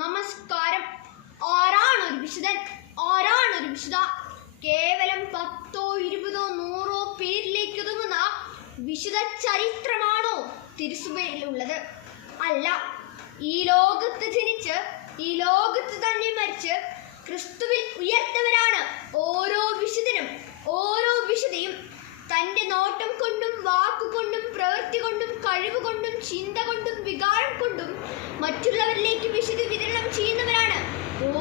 നമസ്കാരം. ആരാണ് ഒരു വിശുദ്ധൻ? ആരാണ് ഒരു വിശുദ്ധ? കേവലം പത്തോ ഇരുപതോ നൂറോ പേരിലേക്ക് ഒതുങ്ങുന്ന വിശുദ്ധ ചരിത്രമാണോ തിരുസുബയിലുള്ളത് അല്ല ഈ ലോകത്ത് ജനിച്ച് ഈ ലോകത്ത് തന്നെ മരിച്ച് ക്രിസ്തുവിൽ ഉയർത്തവരാണ് ഓരോ വിശുദ്ധനും ഓരോ വിശുദ്ധയും തന്റെ നോട്ടം കൊണ്ടും വാക്കുകൊണ്ടും പ്രവൃത്തി കൊണ്ടും കഴിവ് കൊണ്ടും ചിന്ത കൊണ്ടും വികാരം കൊണ്ടും മറ്റുള്ളവരിലേക്ക് വിശുദ്ധി വിതരണം ചെയ്യുന്നവരാണ്.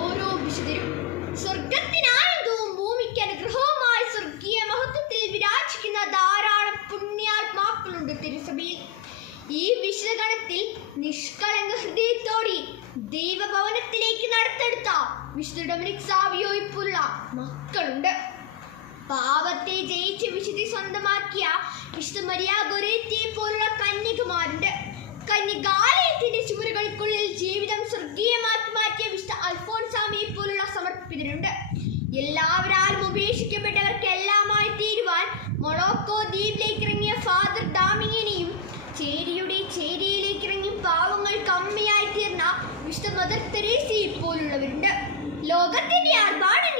ഓരോ വിശുദ്ധരും സ്വർഗത്തിനാനന്ദവും ഭൂമിക്ക് അനുഗ്രഹവുമായി സ്വർഗീയ മഹത്വത്തിൽ വിരാജിക്കുന്ന ധാരാളം പുണ്യാത്മാക്കളുണ്ട് തിരുസഭയിൽ. ഈ വിശുദ്ധഗണത്തിൽ നിഷ്കളങ്ക ഹൃദയത്തോടെ ദൈവഭവനത്തിലേക്ക് നടത്തെടുത്ത വിശുദ്ധ ഡൊമിനിക് സാവിയോയിപ്പുള്ള മക്കളുണ്ട്. പാവത്തെ ജയിച്ച് വിശുദ്ധി സ്വന്തമാക്കിയ വിശുദ്ധ മരിയ ഗൊരേത്തിയെ പോലുള്ള കന്യകുമാരുണ്ട്. കന്യകാലയത്തിന്റെ ചുമരുകൾക്കുള്ളിൽ ജീവിതം സ്വർഗീയമാക്കി മാറ്റിയ വിശുദ്ധ അൽഫോൺസാമിയെ പോലുള്ള സമർപ്പിതരുണ്ട്. എല്ലാവരാലും ഉപേക്ഷിക്കപ്പെട്ടവർക്ക് എല്ലാമായി തീരുവാൻ മൊറോക്കോ ദ്വീപിലേക്ക് ഇറങ്ങിയ ഫാദർ ഡാമിങ്ങിനെയും ചേരിയുടെ ചേരിയിലേക്ക് ഇറങ്ങി പാവങ്ങൾക്ക് കമ്മിയായി തീർന്ന വിശുദ്ധ മദർ തെരേസയെ പോലുള്ളവരുണ്ട്. ലോകത്തിന്റെ ആർഭാടങ്ങളിൽ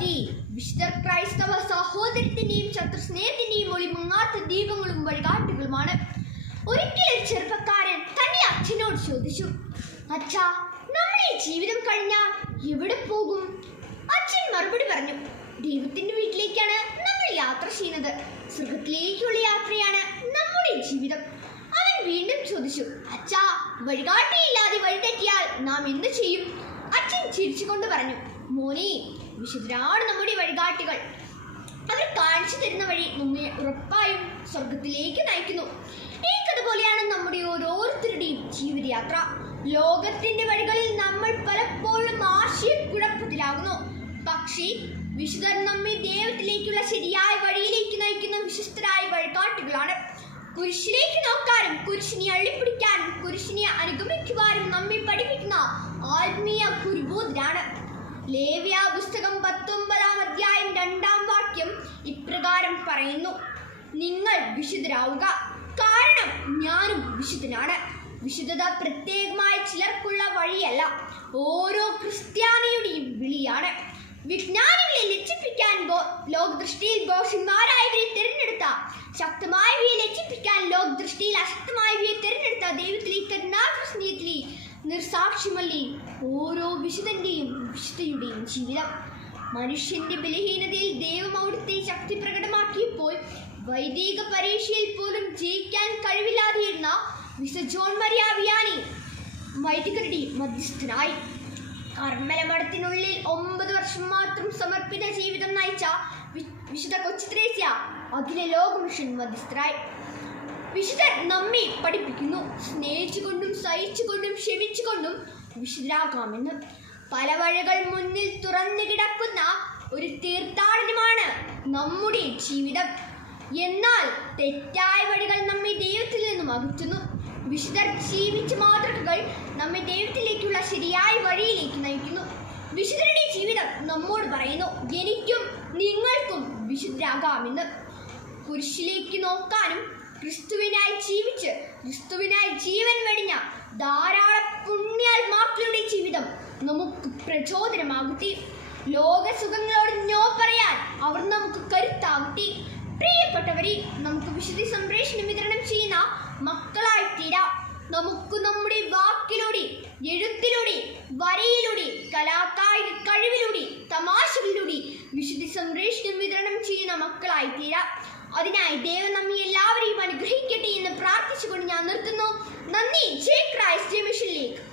അതെ വിശുദ്ധ ക്രൈസ്തവ സഹോദരത്തിന്റെയും ശത്രുസ്നേഹത്തിന്റെയും ഒളി മുങ്ങാത്ത ദീപങ്ങളും വഴികാട്ടുകളുമാണ്. ഒരിക്കൽ ഒരു ചെറുപ്പക്കാരൻ തന്റെ അച്ഛനോട് ചോദിച്ചു അച്ഛാ നമ്മുടെ ഈ ജീവിതം കഴിഞ്ഞാൽ എവിടെ പോകും? അച്ഛൻ മറുപടി പറഞ്ഞു ദൈവത്തിന്റെ വീട്ടിലേക്കാണ് നമ്മൾ യാത്ര ചെയ്യുന്നത്. സ്വർഗത്തിലേക്കുള്ള യാത്രയാണ് നമ്മുടെ ജീവിതം. അവൻ വീണ്ടും ചോദിച്ചു അച്ഛാ വഴികാട്ടിയില്ലാതെ വഴിതെറ്റിയാൽ നാം എന്ത് ചെയ്യും? അച്ഛൻ ചിരിച്ചുകൊണ്ട് പറഞ്ഞു മോനെ വിശുദ്ധരാണ് നമ്മുടെ വഴികാട്ടികൾ. അവർ കാണിച്ചു തരുന്ന വഴി നമ്മെ ഉറപ്പായും സ്വർഗത്തിലേക്ക് നയിക്കുന്നു. ഈ കഥ പോലെയാണ് നമ്മുടെ ഓരോരുത്തരുടെയും ജീവിതയാത്ര. ലോകത്തിന്റെ വഴികളിൽ നമ്മൾ പലപ്പോഴും ആശയക്കുഴപ്പത്തിലാകുന്നു. പക്ഷേ വിശുദ്ധർ നമ്മെ ദൈവത്തിലേക്കുള്ള ശരിയായ വഴിയിലേക്ക് നയിക്കുന്ന വിശിഷ്ടരായ വഴികാട്ടുകളാണ്. കുരിശിലേക്ക് നോക്കാനും കുരിശിനെ അള്ളിപ്പിടിക്കാനും കുരിശിനെ അനുഗമിക്കുവാനും നമ്മെ പഠിപ്പിക്കുന്ന ആത്മീയ കുരുബോധരാണ് ലേവ്യ പുസ്തകം പത്തൊമ്പതാം അധ്യായം രണ്ടാം വാക്യം ഇപ്രകാരം പറയുന്നു. നിങ്ങൾ വിശുദ്ധരാവുക. കാരണം ഞാനും വിശുദ്ധനാണ്. വിശുദ്ധത പ്രത്യേകമായ ചിലർക്കുള്ള വഴിയല്ല. ഓരോ ക്രിസ്ത്യാനിയുടെയും വിളിയാണ്. വിജ്ഞാനികളെ ലജ്ജിപ്പിക്കാൻ ലോകദൃഷ്ടിയിൽ ബോഷന്മാരായവരെ നിർസാക്ഷ്യമല്ലേ ഓരോ വിശുദ്ധന്റെയും വിശുദ്ധയുടെയും ജീവിതം. മനുഷ്യന്റെ ബലഹീനതയിൽ ദൈവം അവിടുത്തെ ശക്തി പ്രകടമാക്കിയപ്പോൾ വൈദിക പരീക്ഷയിൽ പോലും ജയിക്കാൻ കഴിവില്ലാതിരുന്ന വിശുദ്ധ ജോൺ മരിയ വൈദികരുടെ മധ്യസ്ഥനായി. കർമ്മല മഠത്തിനുള്ളിൽ ഒമ്പത് വർഷം മാത്രം സമർപ്പിത ജീവിതം നയിച്ച വിശുദ്ധ വിശുദ്ധ കൊച്ചുത്രേസ്യ അഖില ലോകമിഷൻ മധ്യസ്ഥരായി വിശുദ്ധർ നമ്മെ പഠിപ്പിക്കുന്നു. സ്നേഹിച്ചുകൊണ്ടും സഹിച്ചുകൊണ്ടും ക്ഷമിച്ചുകൊണ്ടും വിശുദ്ധരാകാമെന്ന്. പല വഴികൾ മുന്നിൽ തുറന്നു കിടക്കുന്ന ഒരു തീർത്ഥാടനമാണ് നമ്മുടെ ജീവിതം. എന്നാൽ തെറ്റായ വഴികൾ നമ്മെ ദൈവത്തിൽ നിന്നും അകറ്റുന്നു. വിശുദ്ധർ ജീവിച്ച മാതൃകകൾ നമ്മെ ദൈവത്തിലേക്കുള്ള ശരിയായ വഴിയിലേക്ക് നയിക്കുന്നു. വിശുദ്ധരുടെ ജീവിതം നമ്മോട് പറയുന്നു എനിക്കും നിങ്ങൾക്കും വിശുദ്ധരാകാമെന്ന്. കുരിശിലേക്ക് നോക്കാനും ക്രിസ്തുവിനായി ജീവിച്ച് ക്രിസ്തുവിനായി ജീവൻ വെടിഞ്ഞ ധാരാളം പുണ്യാത്മാക്കളുടെ ജീവിതം നമുക്ക് പ്രചോദനമാകട്ടെ ലോക സുഖങ്ങളോട് നോ പറയാൻ അവർ നമുക്ക് കരുത്താകട്ടെ പ്രിയപ്പെട്ടവരെ നമുക്ക് വിശുദ്ധി സംപ്രേഷണം വിതരണം ചെയ്യുന്ന മക്കളായി തീരാം. നമുക്ക് നമ്മുടെ വാക്കിലൂടെ എഴുത്തിലൂടെ വരയിലൂടെ കലാകായിക കഴിവിലൂടെ തമാശകളിലൂടെ വിശുദ്ധി സംപ്രേഷണം വിതരണം ചെയ്യുന്ന മക്കളായി തീരാം. അതിനായി ദൈവം നമ്മെ എല്ലാവരെയും അനുഗ്രഹിക്കട്ടെ എന്ന് പ്രാർത്ഥിച്ചുകൊണ്ട് ഞാൻ നിർത്തുന്നു. നന്ദി. ജയ് ക്രൈസ്റ്റ് ജയ് മിഷനിലേക്ക്